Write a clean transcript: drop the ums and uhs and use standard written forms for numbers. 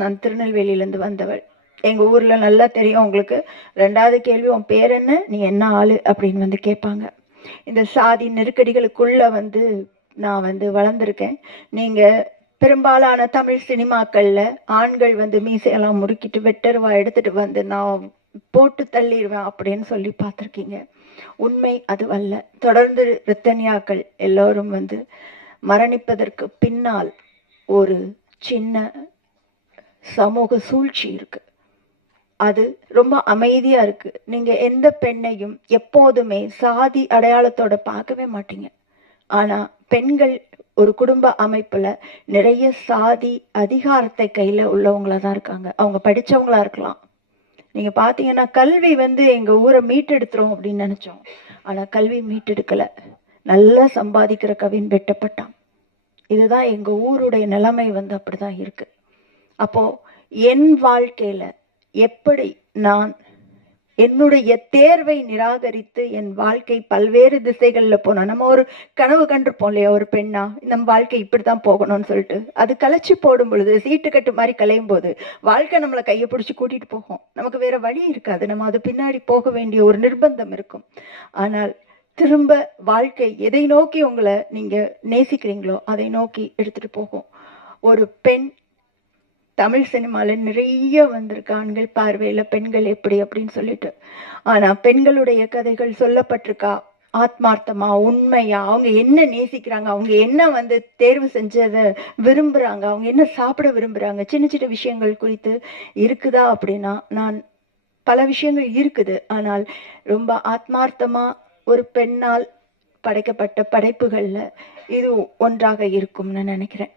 நான் திருநெல்வேலியிலேருந்து வந்தவள். எங்க ஊர்ல நல்லா தெரியும் உங்களுக்கு. 2வது கேள்வி உன் பேர் என்ன? நீ என்ன ஆளு? அப்படின்னு வந்து கேட்பாங்க. இந்த சாதி நெருக்கடிகளுக்குள்ள வந்து நான் வந்து வளர்ந்துருக்கேன். நீங்க பெரும்பாலான தமிழ் சினிமாக்கள்ல ஆண்கள் வந்து மீசையெல்லாம் முறுக்கிட்டு வெட்டருவா எடுத்துட்டு வந்து நான் போட்டு தள்ளிருவேன் அப்படின்னு சொல்லி பார்த்துருக்கீங்க. உண்மை அதுவல்ல. தொடர்ந்து ரித்தன்யாக்கள் எல்லோரும் வந்து மரணிப்பதற்கு பின்னால் ஒரு சின்ன சமூக சூழ்ச்சி இருக்கு. அது ரொம்ப அமைதியா இருக்கு. நீங்க எந்த பெண்ணையும் எப்போதுமே சாதி அடையாளத்தோட பார்க்கவே மாட்டீங்க. ஆனா பெண்கள் ஒரு குடும்ப அமைப்புல நிறைய சாதி அதிகாரத்தை கையில உள்ளவங்களா தான் இருக்காங்க. அவங்க படிச்சவங்களா இருக்கலாம். நீங்க பாத்தீங்கன்னா கல்வி வந்து எங்க ஊரை மீட்டெடுத்துரும் அப்படின்னு நினைச்சோம். ஆனா கல்வி மீட்டெடுக்கல. நல்லா சம்பாதிக்கிற கவின் வெட்டப்பட்டான். இதுதான் எங்க ஊருடைய நிலைமை வந்து அப்படிதான் இருக்கு. அப்போ என் வாழ்க்கையில எப்படி நான் என்னுடைய தேர்வை நிராகரித்து என் வாழ்க்கை பல்வேறு திசைகள்ல போனா, நம்ம ஒரு கனவு கண்டிருப்போம் இல்லையா, ஒரு பெண்ணா நம் வாழ்க்கை இப்படித்தான் போகணும்னு சொல்லிட்டு அது கலைச்சு போடும் பொழுது சீட்டு கட்டு மாதிரி கலையும் போது வாழ்க்கை நம்மளை கையை பிடிச்சி கூட்டிட்டு போகும். நமக்கு வேற வழி இருக்காது. நம்ம அது பின்னாடி போக வேண்டிய ஒரு நிர்பந்தம் இருக்கும். ஆனால் திரும்ப வாழ்க்கை எதை நோக்கி உங்களை நீங்க நேசிக்கிறீங்களோ அதை நோக்கி எடுத்துட்டு போகும். ஒரு பெண் தமிழ் சினிமால நிறைய வந்திருக்கு ஆண்கள் பார்வையில பெண்கள் எப்படி அப்படின்னு சொல்லிட்டு. ஆனா பெண்களுடைய கதைகள் சொல்லப்பட்டிருக்கா? ஆத்மார்த்தமா, உண்மையா, அவங்க என்ன நேசிக்கிறாங்க, அவங்க என்ன வந்து தேர்வு செஞ்சதை விரும்புறாங்க, அவங்க என்ன சாப்பிட விரும்புறாங்க, சின்ன சின்ன விஷயங்கள் குறித்து இருக்குதா அப்படின்னா நான் பல விஷயங்கள் இருக்குது. ஆனால் ரொம்ப ஆத்மார்த்தமா ஒரு பெண்ணால் படைக்கப்பட்ட படைப்புகள்ல இது ஒன்றாக இருக்கும்னு நினைக்கிறேன்.